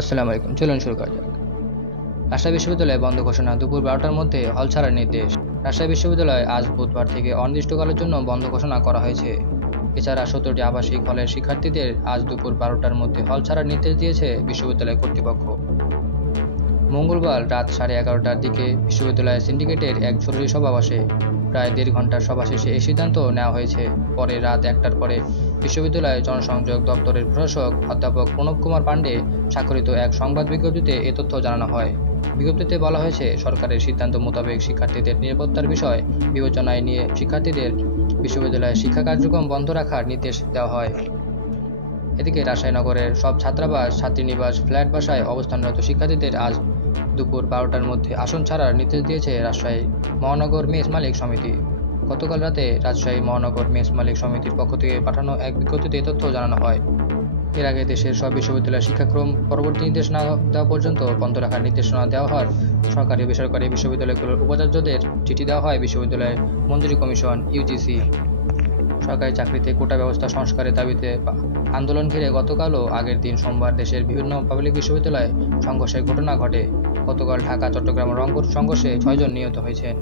আসসালামু আলাইকুম, চলুন শুরু করা যাক। রাজশাহী বিশ্ববিদ্যালয়ে বন্ধ ঘোষণা, দুপুর 12টার মধ্যে হল ছাড়ার নির্দেশ। রাজশাহী বিশ্ববিদ্যালয় আজ বুধবার থেকে অনির্দিষ্টকালের জন্য বন্ধ ঘোষণা করা হয়েছে। এছাড়া 17টি আবাসিক হলের শিক্ষার্থীদের আজ দুপুর 12টার মধ্যে হল ছাড়ার নির্দেশ দিয়েছে বিশ্ববিদ্যালয় কর্তৃপক্ষ। মঙ্গলবার রাত 11:30টার দিকে বিশ্ববিদ্যালয়ের সিন্ডিকেটের এক জরুরি সভা বসে। প্রায় 1.5 ঘন্টার সভা শেষে এই সিদ্ধান্ত নেওয়া হয়েছে। পরে রাত 1টার পরে বিশ্ববিদ্যালয়ের জনসংযোগ দপ্তরের প্রশাসক অধ্যাপক প্রণব কুমার পাণ্ডে স্বাক্ষরিত এক সংবাদ বিজ্ঞপ্তিতে এ তথ্য জানানো হয়। বিজ্ঞপ্তিতে বলা হয়েছে, সরকারের সিদ্ধান্ত মোতাবেক শিক্ষার্থীদের নিরাপত্তার বিষয় বিবেচনায় নিয়ে শিক্ষার্থীদের বিশ্ববিদ্যালয়ের শিক্ষা কার্যক্রম বন্ধ রাখার নির্দেশ দেওয়া হয়। এদিকে রাজশাহী নগরের সব ছাত্রাবাস, ছাত্রীনিবাস, ফ্ল্যাট বাসায় অবস্থানরত শিক্ষার্থীদের আজ দুপুর 12টার মধ্যে আসন ছাড়ার নির্দেশ দিয়েছে রাজশাহী মহানগর মেস মালিক সমিতি। গতকাল রাতে রাজশাহী মহানগর মেস মালিক সমিতির পক্ষ থেকে পাঠানো এক বিজ্ঞপ্তিতে এ তথ্য জানানো হয়। এর আগে দেশের সব বিশ্ববিদ্যালয়ের শিক্ষাক্রম পরবর্তী নির্দেশ না দেওয়া পর্যন্ত বন্ধ রাখার নির্দেশনা দেওয়া হয়। সরকারি ও বেসরকারি বিশ্ববিদ্যালয়গুলোর উপাচার্যদের চিঠি দেওয়া হয় বিশ্ববিদ্যালয়ের মঞ্জুরি কমিশন ইউজিসি। সরকারি চাকরিতে কোটা ব্যবস্থা সংস্কারের দাবিতে আন্দোলন ঘিরে গতকাল ও আগের দিন সোমবার দেশের বিভিন্ন পাবলিক বিশ্ববিদ্যালয়ে সংঘর্ষের ঘটনা ঘটে। গতকাল ঢাকা, চট্টগ্রাম ও রংপুর সংঘর্ষে 6 জন নিহত হয়েছেন।